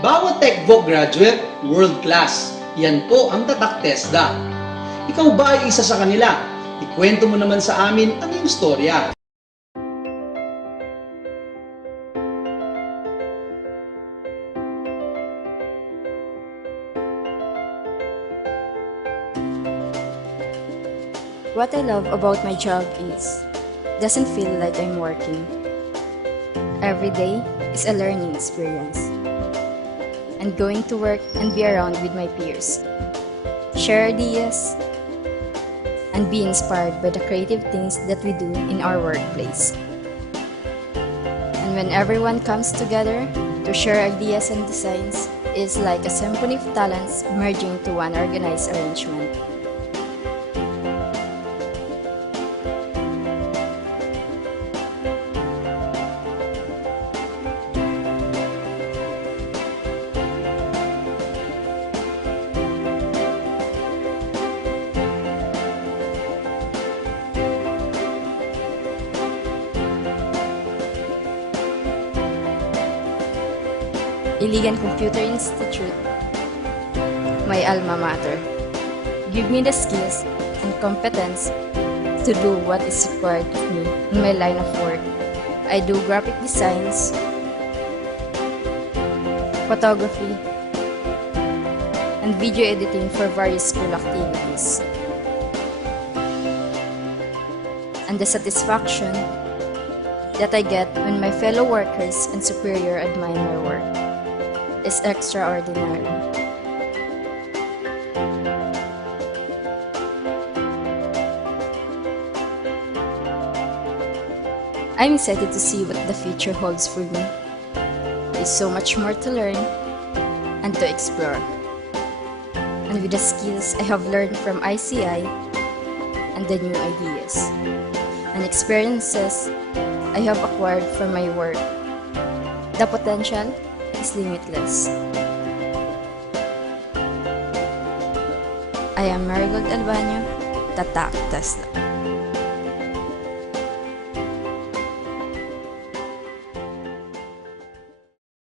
Bawat TechVogue graduate, world class. Yan po ang tatak TESDA. Ikaw ba ay isa sa kanila? Ikwento mo naman sa amin ang iyong storya. What I love about my job is, doesn't feel like I'm working. Every day is a learning experience. And going to work and be around with my peers. Share ideas and be inspired by the creative things that we do in our workplace. And when everyone comes together to share ideas and designs, it's like a symphony of talents merging to one organized arrangement. Iligan Computer Institute, my alma mater. Give me the skills and competence to do what is required of me in my line of work. I do graphic designs, photography, and video editing for various school activities. And the satisfaction that I get when my fellow workers and superior admire my work is extraordinary. I'm excited to see what the future holds for me. There's so much more to learn and to explore. And with the skills I have learned from ICI and the new ideas and experiences I have acquired from my work, the potential is limitless. I am Marigold Albanyo, Tatak TESDA.